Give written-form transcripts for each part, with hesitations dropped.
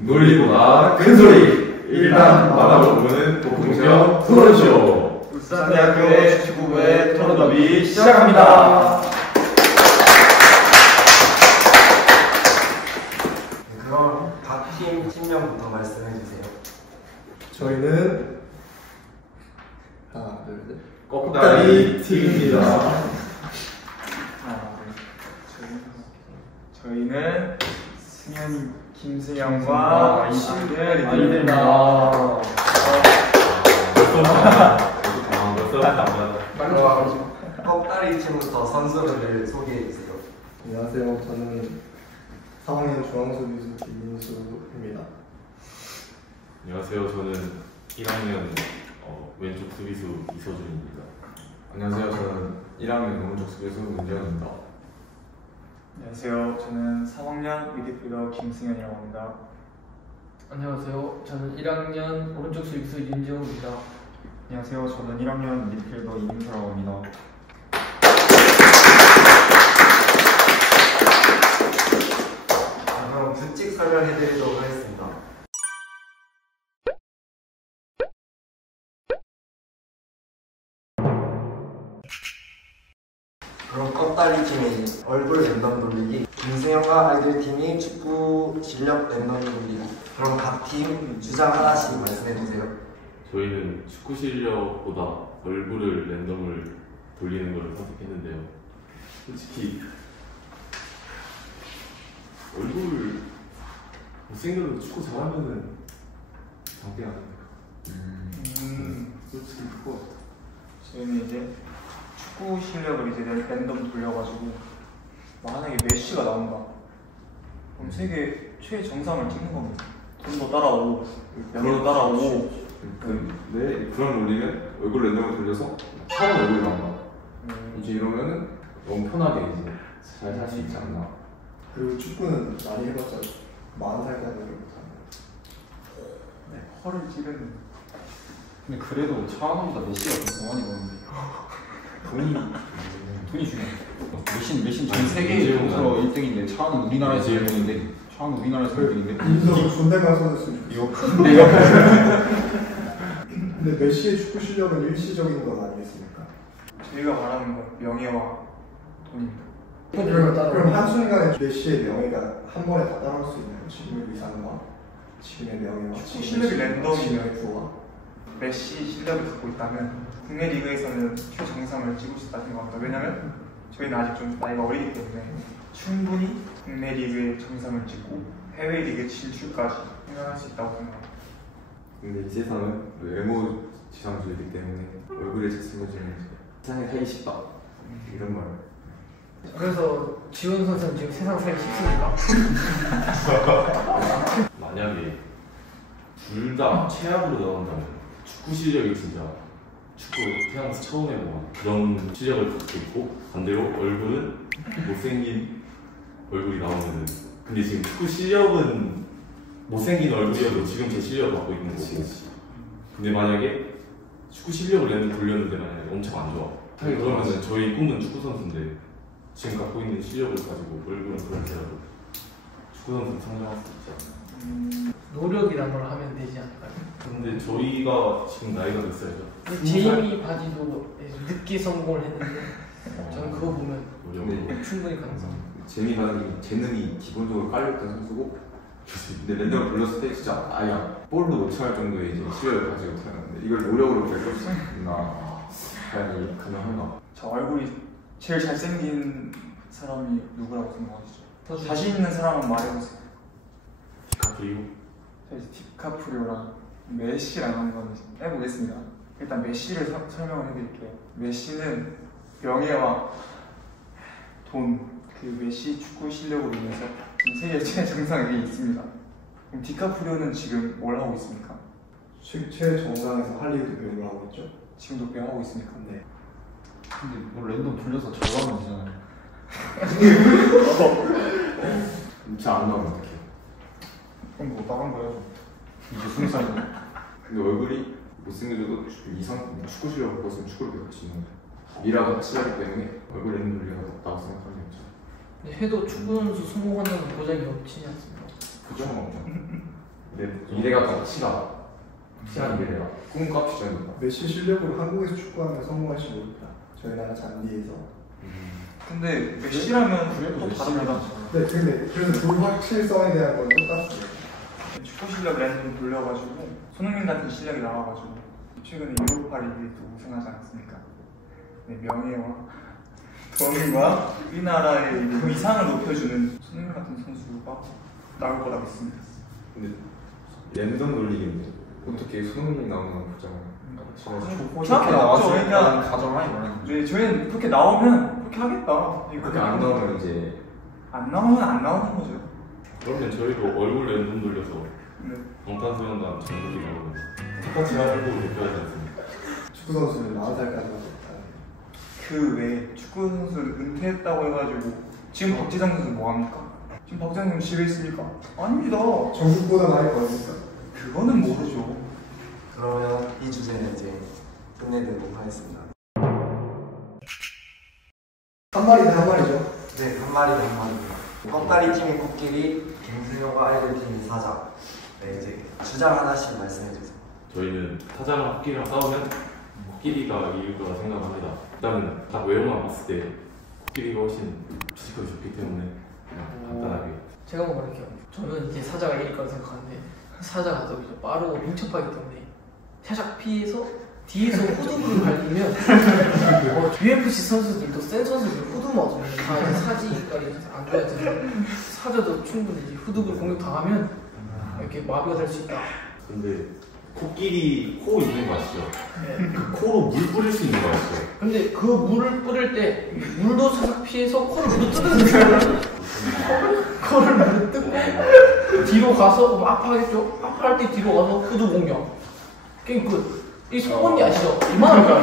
놀이보다 큰소리! 일단 말아보는 폭풍적 토론쇼! 울산대학교 축구부의 토론더비 시작합니다. 그럼 각 팀 팀명부터 말씀해주세요. 저희는 하나, 둘, 셋. 꺽다리 팀입니다. 저희는 승현, 김승현과 이들입니다. 꺽다리 팀부터 선수를 소개해주세요. 안녕하세요. 저는 4학년 중앙수비수 김민수입니다. 안녕하세요. 저는 1학년 왼쪽 수비수 이서준입니다. 안녕하세요. 저는 1학년 오른쪽 수비수 문재현입니다. 안녕하세요. 저는 3학년 미드필더 김승현이라고 합니다. 안녕하세요. 저는 1학년 오른쪽 수비수 윤지호입니다. 안녕하세요. 저는 1학년 미드필더 이민서라고 합니다. 그럼 규칙 설명해드리도록 하겠습니다. 그럼 꺽다리 팀이 얼굴 랜덤 돌리기, 김승현과 아이들 팀이 축구 실력 랜덤 돌리기. 그럼 각 팀 주장 하나씩 말씀해주세요. 저희는 축구 실력보다 얼굴을 랜덤을 돌리는 걸 선택했는데요. 솔직히 얼굴 못생겨도 축구 잘하면은 장땡 아닙니까? 솔직히 그거 저희는 이제 축구 실력을 이제 랜덤 돌려가지고 만약에 메시가 나온다. 그럼 세계 최정상을 찍는 겁니다. 돈도 따라오고, 명도 따라오고. 근데 그런 올리면 얼굴 랜덤을 돌려서 처음 얼굴이 나온다. 이제 이러면은 너무 편하게 이제 잘 살 수 있지 않나. 그리고 축구는 많이 해봤자 40살까지 못합니다. 네, 허를 찌르는. 근데 그래도 차은우보다 메시가 더 많이 버는데 돈이 중요해. 메시는 전 세계에서 1등인데 차은우 우리나라에서 1등인데 차은우 우리나라에서 1등인데 민서 존댓말 써줬으면 좋겠어. 근데 메시의 축구 실력은 일시적인 건 아니겠습니까? 저희가 말하는 건 명예와 돈입니다. 그럼 한순간에 메시의 명예가 한 번에 다 따라올 수 있나요? 지금의 위상과 지금의 명예와 축구 실력이 랜덤이면 지금의 부와 메시 실력을 갖고 있다면 국내 리그에서는 최정상을 찍을 수 있다 생각합니다. 왜냐면 저희는 아직 좀 나이가 어리기 때문에 충분히 국내 리그의 정상을 찍고 해외 리그 진출까지 생각할 수 있다고 생각합니다. 근데 이 세상은 외모 지상주의이기 때문에 얼굴에 잘생겨지면 세상에 살기 쉽다. 이런 말. 그래서 지훈 선수는 지금 세상 살기 쉽습니까? 만약에 둘 다 최악으로 나온다면 축구 실력이 진짜 축구 태어나서 처음 해보고 그런 실력을 갖고 있고 반대로 얼굴은 못생긴 얼굴이 나오면은 근데 지금 축구 실력은 못생긴 얼굴이어도 지금 제 실력을 갖고 있는 거고 근데 만약에 축구 실력을 돌렸는데 만약에 엄청 안 좋아 그러면은 저희 꿈은 축구 선수인데 지금 갖고 있는 실력을 가지고 얼굴은 그렇게라도 축구 선수 성장할 수 있지 않나 노력이란 걸 하면 되지 않을까요? 근데 저희가 지금 나이가 몇 살이죠? 제이미 바지도 늦게 성공을 했는데 저는 그거 보면 네. 충분히 가능합니다. 재미가 재능이 기본적으로 깔려있던 선수고 근데 랜덤을 돌렸을 때 진짜 아야 볼로 놓쳐할 정도의 이제 실력을 가지고 있었는데 이걸 노력으로 결정할 수 있나 과연 이 가능한가? 저 얼굴이 제일 잘생긴 사람이 누구라고 생각하시죠? 자신 있는 사람은 말해보세요. 디카프리오? 저 이제 디카프리오랑 메시랑 한번 해보겠습니다. 일단 메시를 설명을 해드릴게요. 메시는 명예와 돈, 그 메시 축구 실력으로 인해서 지금 세계 최정상 위에 있습니다. 그럼 디카프리오는 지금 뭘 하고 있습니까? 최정상에서 할리우드 배우를 하고 있죠. 지금도 배우고 있습니까? 네. 근데 뭐 랜덤 돌려서 저거 하면 되잖아요. 잘 안 나오면 어떡해. 그럼 뭐 나간 거예요? 이제 20살이네. 근데 얼굴이 못생겨도 이상 축구 실력을 갖고 있으면 축구를 배울 수 있는 거예요. 미라가 확실하기 때문에 얼굴 랜덤 돌리가 없다고 생각하는 거죠. 해도 축구 선수 성공한다는 보장이 없지 않습니까? 그죠? 미래가 더 확실한 미래가 꿈값이 전이다. 메시 실력으로 한국에서 축구하면 성공할지 모르겠다. 저희 나라 잔디에서. 근데 메시라면 그래도 또 메시가 다릅니다. 네, 근데 그래서 불확실성에 대한 건 똑같습니다. 축구 실력 랜덤 돌려가지고 손흥민 같은 실력이 나와가지고 최근에 유로파 리그도 우승하지 않았습니까? 네, 명예와 돈과 우리나라의 위상을 높여주는 손흥민 같은 선수가 나올 거라고 믿습니다. 근데 랜덤 돌리기인데 어떻게 손흥민 나오는 보장을 그렇게 나왔죠. 그러니까 가정하에 말하는 네, 저희는 그렇게 나오면 그렇게 하겠다. 그렇게 안 나오면 이제 안 나오면 안 나오는 거죠. 그러면 저희도 얼굴 랜덤 돌려서 네. 방탄소년단 전국이 나오면 똑같이 얼굴을 대표하지 않습니까? 축구 선수는 40살까지만 됐다. 그 외에 축구 선수를 은퇴했다고 해가지고 지금 박지성 선수 뭐 합니까? 지금 박지성 선수 집에 있습니까? 아닙니다. 전국보다 많이 벌니까. 그거는 모르죠. 그러면 이 주제는 이제 끝내도록 하겠습니다. 한 마리 대 한 마리죠. 네, 한 마리 한 마리입니다. 꺽다리 팀이 코끼리, 김승효가 아이들 팀이 사자. 네, 이제 주장 하나씩 말씀해 주세요. 저희는 타자랑 코끼리랑 싸우면 코끼리가 이길 거라 생각합니다. 일단은 딱 외형만 봤을 때 코끼리가 훨씬 피지컬이 좋기 때문에 그냥 간단하게. 제가 한번 말할게요. 저는 이제 사자가 이길 거라 생각하는데 사자가 더 이제 빠르고 민첩하기 때문에 살짝 피해서 뒤에서 후두부를 갈리면 UFC 선수들도 센 선수들 후두 맞으면 다 이제 사지까지 안 좋아지는 사자도 충분히 이제 후두부를 공격 당하면 이렇게 마비가 될 수 있다. 근데 코끼리 코 있는 거 아시죠? 네. 그 코로 물 뿌릴 수 있는 거 아시죠? 근데 그 물을 뿌릴 때 물도 살짝 피해서 코를 물어뜯는 거예요. 코를 물어뜯고 뒤로 가서 그럼 아파하겠죠? 아파할 때 뒤로 가서 후두 공격. 게임 끝. 이 송곳니 아시죠? 이만한 거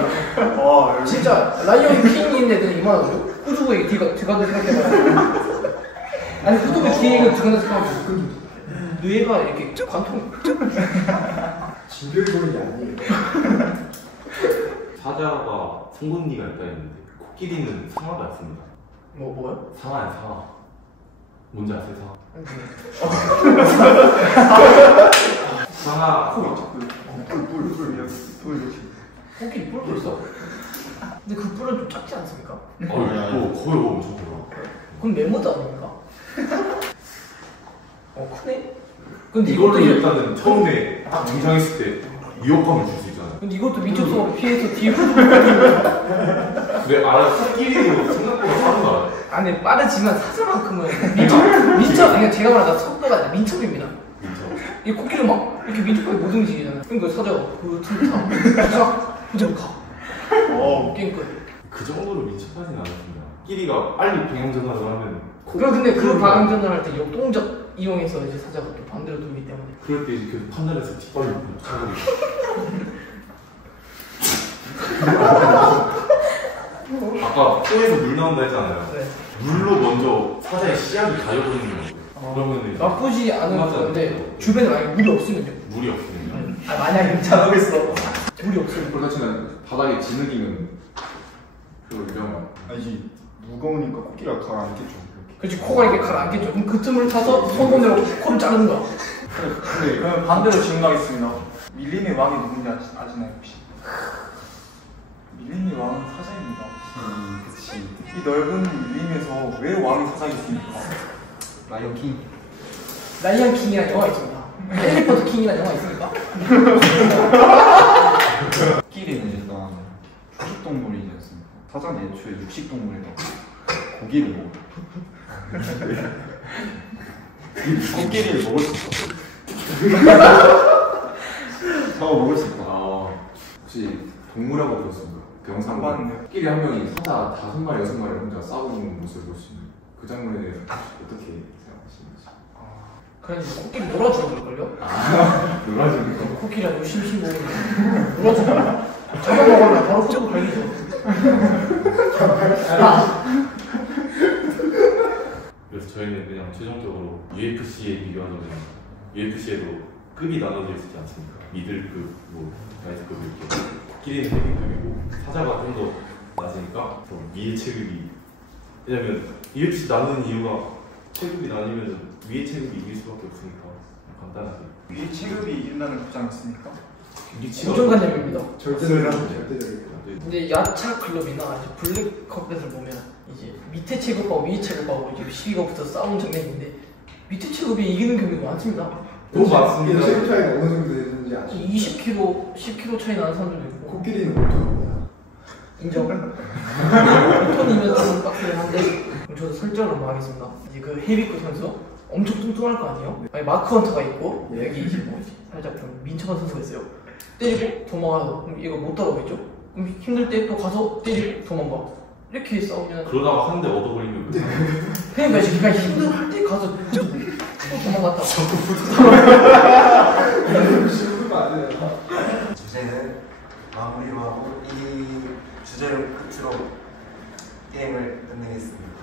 아니에요? 진짜 라이언 킹이 있는 애들은 이만하거든요? 후두부에 뒤가 생각해봐요. 아니 후두부 뒤에 들어가는 생각하면 뇌가 이렇게 관통. 진결골이 아니에요. 사자가 송곳니가 있다 했는데 코끼리는 상아가 있습니다. 뭐요? 상아야 상아. 뭔지 아세요 상아? 상아 코 있죠. 뿔 이렇게. 코끼리 뿔도 있어? 근데 그 뿔은 좀 작지 않습니까? 그거 거의 엄청 커요. 그건 메모드 아닙니까? 크네? 근데 이걸로 이것도 일단은 처음에 딱 등장했을 때 위협감을 줄 수 있잖아요. 근데 이것도 민첩성으로 피해서 뒤에 후두부 근데 코끼리도 생각보다 빠른 거 알아요? 아니 빠르지만 사자만큼은 민첩 그러니까 제가 말하는 속도가 아니라 민첩입니다. 이 코끼리 막 이렇게 민첩하게 못 움직이잖아요. 그러니까 사자가 그 틈을 타 후두부 가 게임 끝. 그 정도로 민첩하진 않았습니다. 코끼리가 빨리 방향전환을 하면 근데 그 방향전환 할 때 역동적 이용해서 이제 사자가 또 반대로 돌기 때문에 그럴 때 이제 계속 판단해서 뒷발로 차버리고. 아까 코에서 물 나온다 했잖아요. 네. 물로 먼저 사자의 씨앗을 가려버리는 거예요. 그러면 나쁘지 않은 건데 주변에 만약에 물이 없으면요. 물이 없으면요. 만약에 잘하겠어. 물이 없으면 그렇다치면 바닥에 진흙이면 그거 위험한. 아니지 무거우니까 코끼리가 가라앉겠죠. 그렇지 코가 이렇게 가라앉겠죠. 그럼 그 틈을 타서 손손으로 코를 자르는 거야. 네, 그러면 반대로 질문하겠습니다. 밀림의 왕이 누군지 아시나요 혹시? 밀림의 왕은 사자입니다. 그치. 이 넓은 밀림에서 왜 왕이 사자겠습니까? 라이언 킹. 라이언 킹이라는 영화 있습니다. 해리포터 킹이라는 영화 있습니까? 코끼리는 일단 초식동물이지 않습니까? 사자는 애초에 육식동물이라고 고기를 먹어요. 코끼리를 먹을 수 있어. 사과 먹을 수 있다. 혹시 동물하고 들었습니까? 그 안 영상 봤는데요. 코끼리 한 명이 사자 5마리 6마리 혼자 싸우고 있는 모습을 볼 수 있는 그 장면에 대해서 어떻게 생각하시는지. 그래 코끼리 놀아주는 걸걸요? 놀아주는 거. 코끼리가 심심 먹으면 놀아주는 거야. 잡아먹으면 바로 후두부 걸리죠. 그래서 저희는 그냥 최종적으로 UFC에 비교하자면 UFC에도 급이 나눠져 있지 않습니까? 미들급, 뭐 라이트급 이렇게. 코끼리는 헤비급이고 사자가 좀 더 낮으니까 더 위의 체급이. 왜냐면 UFC 나누는 이유가 체급이 나뉘면 위의 체급이 이길 수밖에 없으니까. 간단하게. 위 체급이 이긴다는 주장 있습니까? 고정관념입니다. 절대적입니다. 근데 야차 클럽이나 이제 블랙컵에서 보면 이제 밑에 체급하고 위에 체급하고 이제 시비가 붙어서 싸우는 장면인데 밑에 체급이 이기는 경우가 많습니다. 너무 많습니다. 체급 차이가 어느 정도 되는지 아시죠? 20kg, 10kg 차이 나는 사람들도 있고 코끼리는 5톤입니다. 인정. 2톤이면 좀 빡세긴 한데 그럼 저도 설정을 한번 하겠습니다. 이제 그 헤비급 선수 엄청 뚱뚱할 거 아니에요? 아니 마크 헌터가 있고 여기 이제 뭐 살짝 좀 민첩한 선수가 있어요. 때리고 도망가서 그럼 이거 못 따라오겠죠? 그럼 힘들 때 또 가서 때리고 도망가. 이렇게 싸우면 그러다가 한 대 얻어버리면 그러니까 지금 힘들할 때 가서 또 도망갔다. 주제는 마무리로 하고 이 주제를 끝으로 게임을 끝내겠습니다.